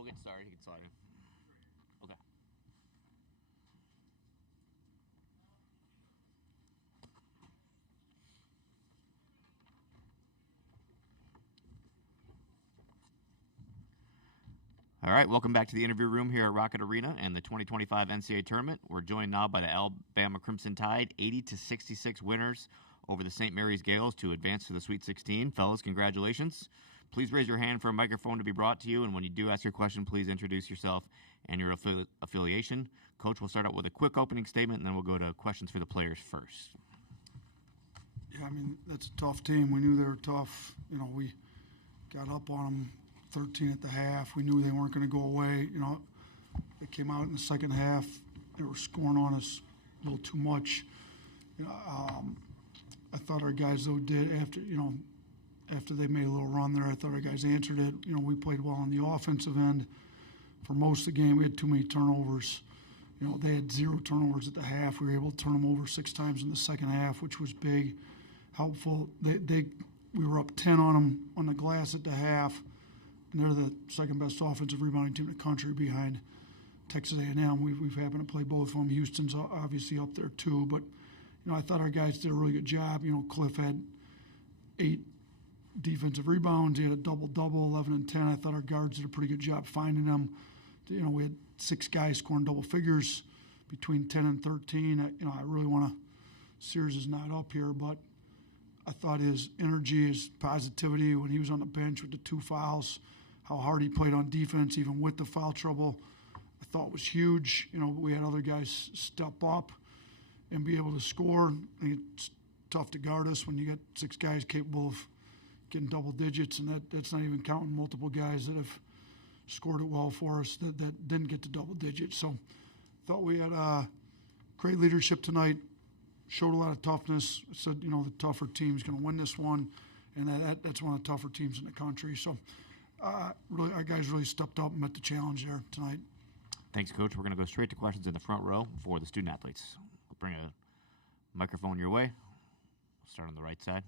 We'll get started. You can slide in. Okay. All right, welcome back to the interview room here at Rocket Arena and the 2025 NCAA Tournament. We're joined now by the Alabama Crimson Tide, 80-66 winners over the St. Mary's Gaels to advance to the Sweet 16. Fellas, congratulations. Please raise your hand for a microphone to be brought to you, and when you do ask your question, please introduce yourself and your affiliation. Coach, we'll start out with a quick opening statement, and then we'll go to questions for the players first. Yeah, I mean, that's a tough team. We knew they were tough. You know, we got up on them 13 at the half. We knew they weren't going to go away. You know, they came out in the second half. They were scoring on us a little too much. You know, I thought our guys, though, did after they made a little run there, I thought our guys answered it. You know, we played well on the offensive end. For most of the game, we had too many turnovers. You know, they had 0 turnovers at the half. We were able to turn them over 6 times in the second half, which was big, helpful. We were up 10 on them on the glass at the half, and they're the second-best offensive rebounding team in the country behind Texas A&M. We've happened to play both of them. Houston's obviously up there too, but you know, I thought our guys did a really good job. You know, Cliff had 8 defensive rebounds. He had a double-double, 11 and 10. I thought our guards did a pretty good job finding them. You know, we had 6 guys scoring double figures between 10 and 13. You know, I really want to. Sears is not up here, but I thought his energy, his positivity when he was on the bench with the 2 fouls, how hard he played on defense, even with the foul trouble, I thought was huge. You know, we had other guys step up and be able to score. I think it's tough to guard us when you got 6 guys capable of getting double digits, and that's not even counting multiple guys that have scored it well for us that didn't get to double digits. So I thought we had great leadership tonight, showed a lot of toughness, said, you know, the tougher team's going to win this one, and that's one of the tougher teams in the country. So really, our guys really stepped up and met the challenge there tonight. Thanks, Coach. We're going to go straight to questions in the front row for the student athletes. We'll bring a microphone your way. We'll start on the right side.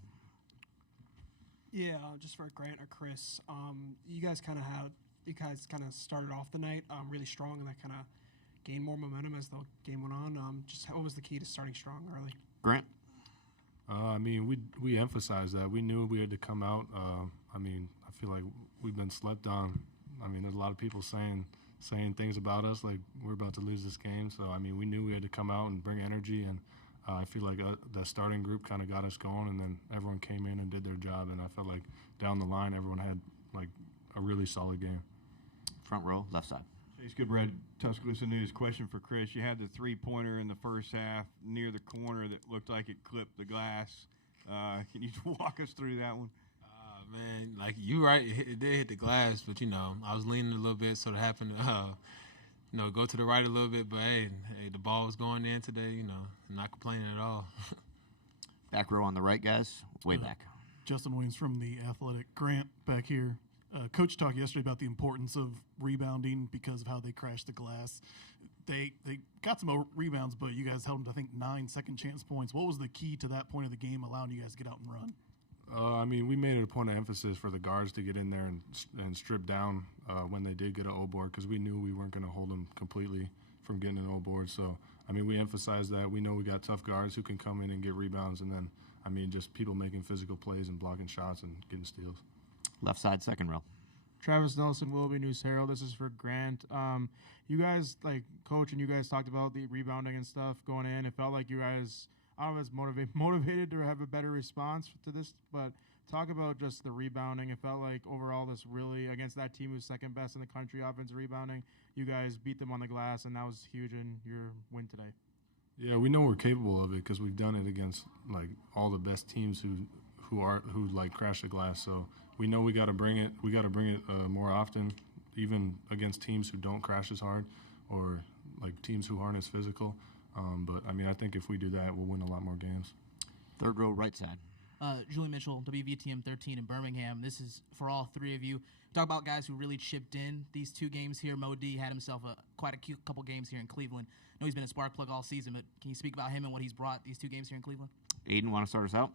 Yeah, just for Grant or Chris, you guys kind of started off the night really strong, and that kind of gained more momentum as the game went on. Just what was the key to starting strong early? Grant? I mean, we emphasized that. We knew we had to come out. I mean, I feel like we've been slept on. I mean, there's a lot of people saying things about us, like we're about to lose this game. So, I mean, we knew we had to come out and bring energy, and I feel like the starting group kind of got us going, and then everyone came in and did their job, and I felt like down the line everyone had, like, a really solid game. Front row, left side. Chase Goodbread, Tuscaloosa News. Question for Chris. You had the 3-pointer in the first half near the corner that looked like it clipped the glass. Can you walk us through that one? Man, like you right, it did hit the glass, but, you know, I was leaning a little bit, so it happened to, go to the right a little bit. But, hey, the ball was going in today, you know, not complaining at all. Back row on the right, guys. Way back. Justin Williams from The Athletic. Grant back here. Coach talked yesterday about the importance of rebounding because of how they crashed the glass. They got some rebounds, but you guys held them to, I think, 9 second chance points. What was the key to that point of the game allowing you guys to get out and run? I mean, we made it a point of emphasis for the guards to get in there and strip down when they did get an O board, because we knew we weren't going to hold them completely from getting an O board. So, I mean, we emphasized that. We know we got tough guards who can come in and get rebounds, and then, I mean, just people making physical plays and blocking shots and getting steals. Left side, second row. Travis Nelson, Willoughby News Herald. This is for Grant. You guys, like, Coach, and you guys talked about the rebounding and stuff going in. It felt like you guys, I don't know if it's motivated to have a better response to this, but talk about just the rebounding. It felt like overall this really, against that team who's second best in the country offensive rebounding, you guys beat them on the glass, and that was huge in your win today. Yeah, we know we're capable of it because we've done it against, like, all the best teams who crash the glass. So we know we got to bring it. We got to bring it more often, even against teams who don't crash as hard, or like teams who aren't as physical. But I mean, I think if we do that, we'll win a lot more games. Third row, right side. Julie Mitchell, WVTM 13 in Birmingham. This is for all 3 of you. Talk about guys who really chipped in these 2 games here. Mo D had himself quite a cute couple games here in Cleveland. I know he's been a spark plug all season, but can you speak about him and what he's brought these 2 games here in Cleveland? Aden, want to start us out?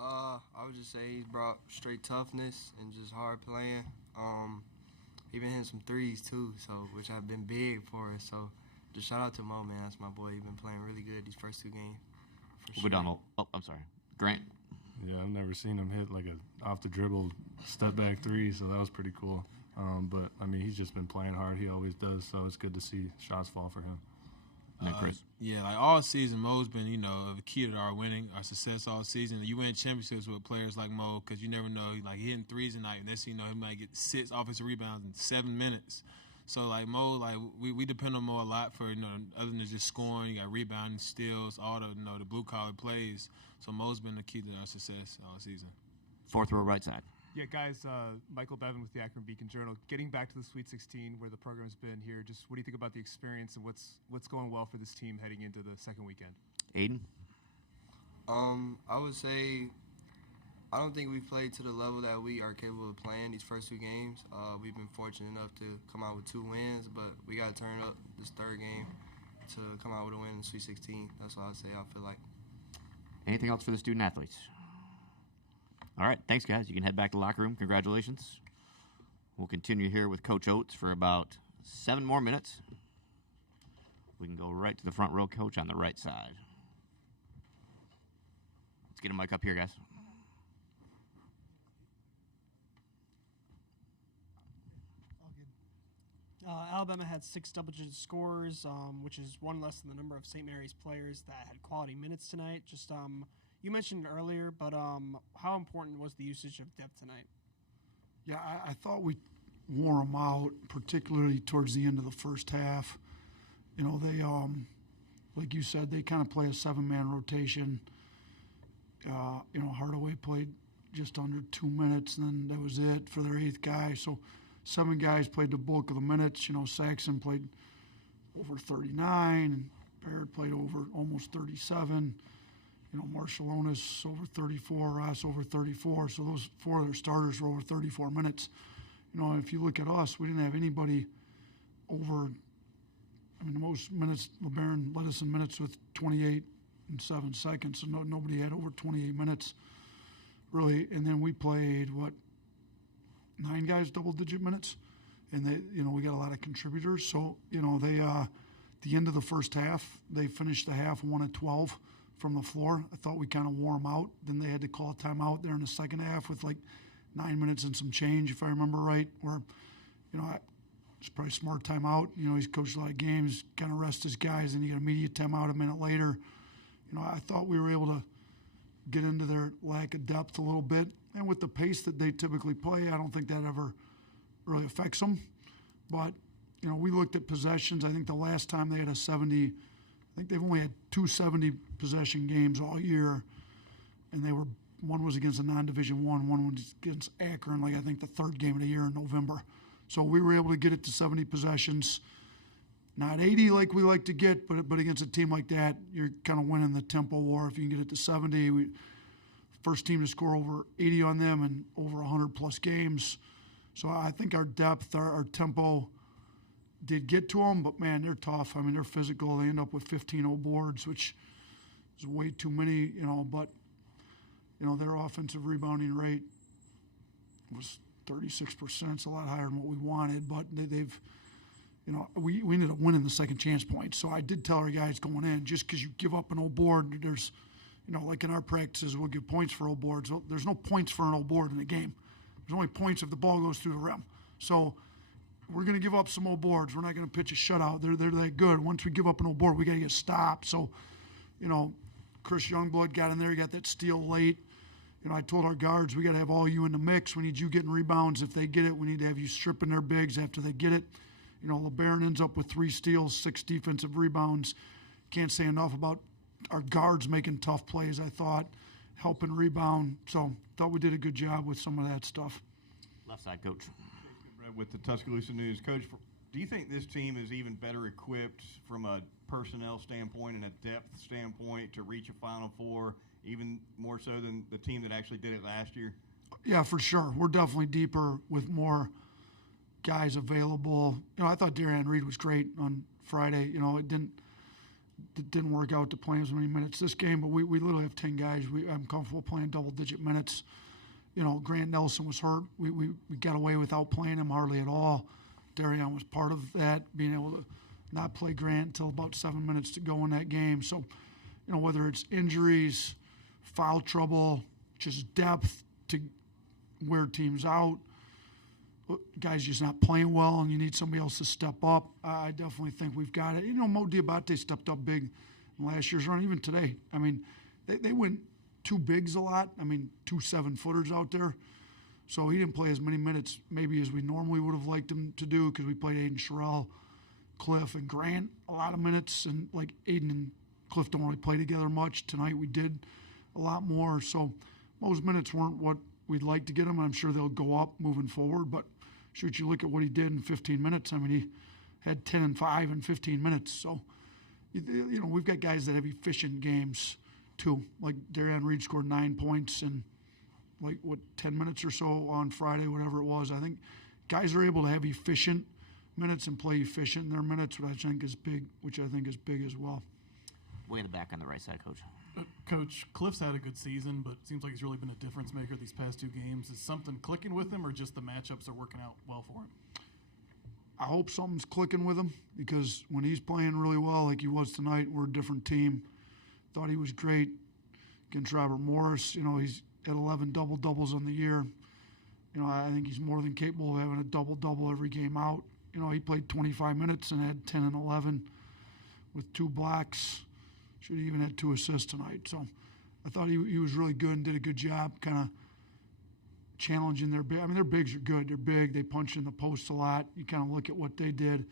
I would just say he's brought straight toughness and just hard playing. he been hitting some threes too, so which have been big for us. So just shout out to Mo, man. That's my boy. He's been playing really good these first 2 games. We'll go down. I'm sorry, Grant. Yeah, I've never seen him hit like a off the dribble step back 3, so that was pretty cool. But I mean, he's just been playing hard. He always does, so it's good to see shots fall for him. And Chris. Yeah, like all season, Mo's been, a key to our winning, our success all season. You win championships with players like Mo because you never know. Like, he hitting threes tonight, and next thing you know, he might get 6 offensive rebounds in 7 minutes. So, like, Mo, like, we depend on Mo a lot for, other than just scoring. You got rebounding, steals, all the, the blue-collar plays. So, Mo's been the key to our success all season. 4th row right side. Yeah, guys, Michael Bevan with the Akron Beacon-Journal. Getting back to the Sweet 16, where the program's been here, just what do you think about the experience and what's going well for this team heading into the second weekend? Aden? I would say I don't think we've played to the level that we are capable of playing these first 2 games. We've been fortunate enough to come out with 2 wins, but we got to turn up this 3rd game to come out with a win in the Sweet 16. That's what I'd say I feel like. Anything else for the student athletes? All right, thanks, guys. You can head back to the locker room. Congratulations. We'll continue here with Coach Oats for about 7 more minutes. We can go right to the front row, Coach, on the right side. Let's get a mic up here, guys. Alabama had 6 double-digit scores, which is 1 less than the number of St. Mary's players that had quality minutes tonight. Just you mentioned it earlier, but how important was the usage of depth tonight? Yeah, I thought we wore them out, particularly towards the end of the first half. They, like you said, they kind of play a 7-man rotation. Holloway played just under 2 minutes, and then that was it for their 8th guy. So 7 guys played the bulk of the minutes. Saxon played over 39, and Barrett played over almost 37. Marshallonis over 34, Ross over 34. So those 4 of their starters were over 34 minutes. If you look at us, we didn't have anybody over. The most minutes, LeBaron led us in minutes with 28 and 7 seconds. So nobody had over 28 minutes, really. And then we played 9 guys double-digit minutes, and we got a lot of contributors. So they the end of the first half, they finished the half 1 of 12 from the floor. I thought we kind of wore them out. Then they had to call a timeout there in the second half with 9 minutes and some change, if I remember right. Where it's probably a smart timeout. He's coached a lot of games, kind of rest his guys, and you got immediate timeout a minute later. I thought we were able to get into their lack of depth a little bit. And with the pace that they typically play, I don't think that ever really affects them. But, we looked at possessions. I think the last time they had a 70, I think they've only had 2 70-possession games all year. And one was against a non-Division I, one was against Akron, I think the 3rd game of the year in November. So we were able to get it to 70 possessions. Not 80 like we like to get, but against a team like that, you're kind of winning the tempo war if you can get it to 70. First team to score over 80 on them and over 100-plus games. So I think our depth, our tempo did get to them, but, man, they're tough. They're physical. They end up with 15 boards, which is way too many, but, their offensive rebounding rate was 36%. It's a lot higher than what we wanted, but they've we ended up winning the second chance point. So I did tell our guys going in, just because you give up an board, there's, like in our practices, we'll give points for boards. There's no points for an board in a game. There's only points if the ball goes through the rim. So we're going to give up some boards. We're not going to pitch a shutout. They're that good. Once we give up an board, we got to get stopped. So, Chris Youngblood got in there. He got that steal late. I told our guards, we got to have all you in the mix. We need you getting rebounds. If they get it, we need to have you stripping their bigs after they get it. LeBaron ends up with 3 steals, 6 defensive rebounds. Can't say enough about our guards making tough plays, I thought, helping rebound. So thought we did a good job with some of that stuff. Left side, Coach. With the Tuscaloosa News. Coach, do you think this team is even better equipped from a personnel standpoint and a depth standpoint to reach a Final Four, even more so than the team that actually did it last year? Yeah, for sure. We're definitely deeper with more guys available. I thought Darian Reed was great on Friday. It didn't work out to play as many minutes this game, but we literally have 10 guys. I'm comfortable playing double-digit minutes. Grant Nelson was hurt. We got away without playing him hardly at all. Darian was part of that, being able to not play Grant until about 7 minutes to go in that game. So, whether it's injuries, foul trouble, just depth to wear teams out, guys just not playing well, and you need somebody else to step up. I definitely think we've got it. Mo Diabate stepped up big in last year's run, even today. I mean, they went two bigs a lot. I mean, 2 7-footers out there. So he didn't play as many minutes maybe as we normally would have liked him to do, because we played Aden, Sherrell, Cliff, and Grant a lot of minutes. And like Aden and Cliff don't really play together much. Tonight we did a lot more. So most minutes weren't what we'd like to get him. I'm sure they'll go up moving forward. But shoot, you look at what he did in 15 minutes. I mean, he had 10 and 5 in 15 minutes. So, we've got guys that have efficient games too. Like Darian Reed scored 9 points in 10 minutes or so on Friday, whatever it was. I think guys are able to have efficient minutes and play efficient in their minutes, which I think is big as well. Way in the back on the right side, Coach. Coach, Cliff's had a good season, but it seems like he's really been a difference maker these past 2 games. Is something clicking with him, or just the matchups are working out well for him? I hope something's clicking with him, because when he's playing really well like he was tonight, we're a different team. Thought he was great against Robert Morris. He's at 11 double-doubles on the year. I think he's more than capable of having a double-double every game out. He played 25 minutes and had 10 and 11 with 2 blocks. Should have even had 2 assists tonight. So I thought he was really good and did a good job kind of challenging their big. I mean, their bigs are good. They're big. They punch in the post a lot. You kind of look at what they did.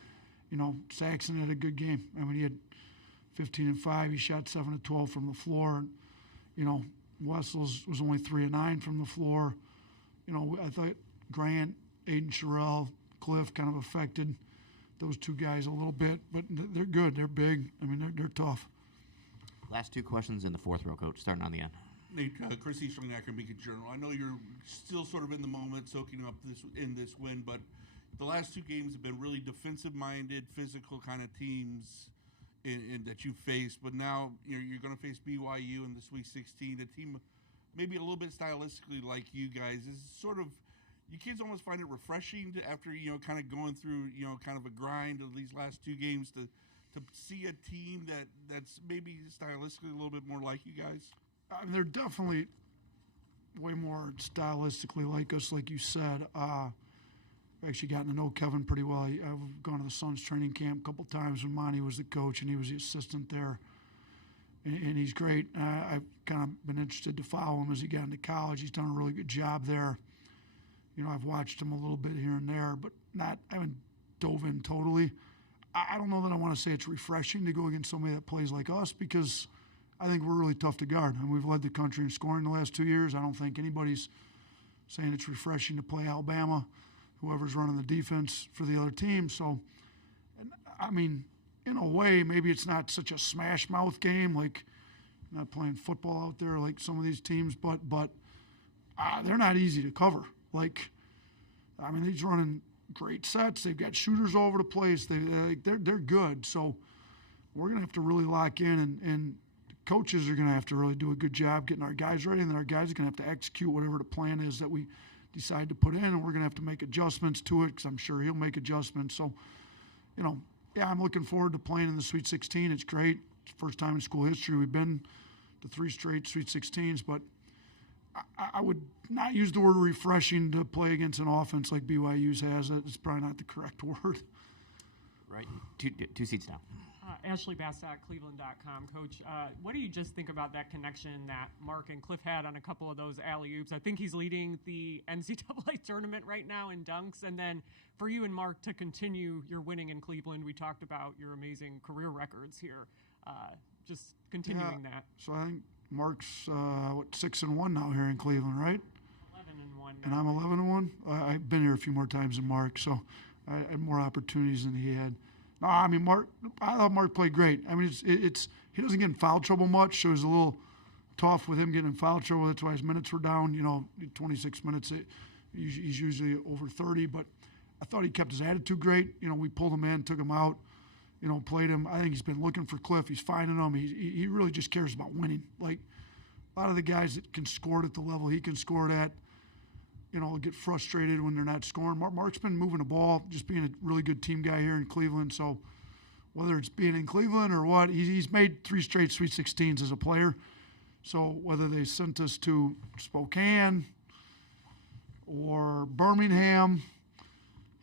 Saxon had a good game. I mean, he had 15 and 5. He shot 7 of 12 from the floor. Wessels was only 3 of 9 from the floor. I thought Grant, Aden, Sherrell, Cliff kind of affected those 2 guys a little bit, but they're good. They're big. I mean, they're tough. Last 2 questions in the 4th row, Coach, starting on the end. Nate, Chris East from the Akron Beacon-Journal. I know you're still sort of in the moment, soaking up this win, but the last 2 games have been really defensive-minded, physical kind of teams that you faced. But now you're going to face BYU in the Sweet 16, a team maybe a little bit stylistically like you guys. Is sort of, you kids almost find it refreshing after kind of going through kind of a grind of these last 2 games to see a team that's maybe stylistically a little bit more like you guys? I mean, they're definitely way more stylistically like us, like you said. I've actually gotten to know Kevin pretty well. I've gone to the Suns training camp a couple times when Monty was the coach and he was the assistant there. And he's great. I've kind of been interested to follow him as he got into college. He's done a really good job there. I've watched him a little bit here and there, but I haven't dove in totally. I don't know that I want to say it's refreshing to go against somebody that plays like us, because I think we're really tough to guard. And we've led the country in scoring the last 2 years. I don't think anybody's saying it's refreshing to play Alabama, whoever's running the defense for the other team. So, I mean, in a way, maybe it's not such a smash mouth game, like not playing football out there like some of these teams, but they're not easy to cover. He's running great sets. They've got shooters all over the place. They're good. So we're gonna have to really lock in, and coaches are gonna have to really do a good job getting our guys ready, and then our guys are gonna have to execute whatever the plan is that we decide to put in, and we're gonna have to make adjustments to it, because I'm sure he'll make adjustments. So, I'm looking forward to playing in the Sweet 16. It's great. It's the first time in school history we've been to 3 straight Sweet 16s, but I would not use the word refreshing to play against an offense like BYU's has. It's probably not the correct word. Right. 2 seats now. Ashley Bassett, Cleveland.com. Coach, what do you just think about that connection that Mark and Cliff had on a couple of those alley-oops? I think he's leading the NCAA tournament right now in dunks. And then for you and Mark to continue your winning in Cleveland, we talked about your amazing career records here. Just continuing that. So I think Mark's 6-1 now here in Cleveland, right? 11-1. And I'm 11-1. I've been here a few more times than Mark, so I had more opportunities than he had. No, I mean, I thought Mark played great. I mean, it's he doesn't get in foul trouble much, so it's a little tough with him getting in foul trouble. That's why his minutes were down. 26 minutes. He's usually over 30, but I thought he kept his attitude great. We pulled him in, took him out, played him. I think he's been looking for Cliff. He's finding him. He really just cares about winning. Like a lot of the guys that can score it at the level he can score it at, get frustrated when they're not scoring. Mark's been moving the ball, just being a really good team guy here in Cleveland. So whether it's being in Cleveland or what, he's made 3 straight Sweet 16s as a player. So whether they sent us to Spokane or Birmingham,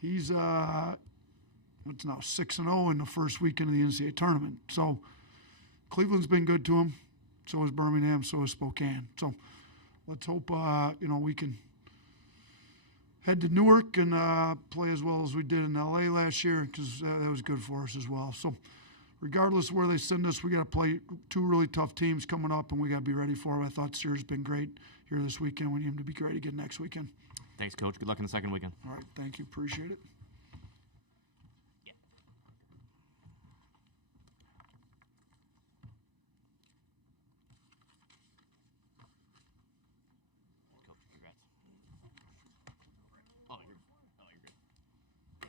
he's it's now 6-0 in the first weekend of the NCAA tournament. So Cleveland's been good to him. So is Birmingham. So is Spokane. So let's hope we can head to Newark and play as well as we did in LA last year, because that was good for us as well. So regardless of where they send us, we got to play 2 really tough teams coming up, and we got to be ready for them. I thought Sears been great here this weekend. We need him to be great again next weekend. Thanks, Coach. Good luck in the second weekend. All right. Thank you. Appreciate it.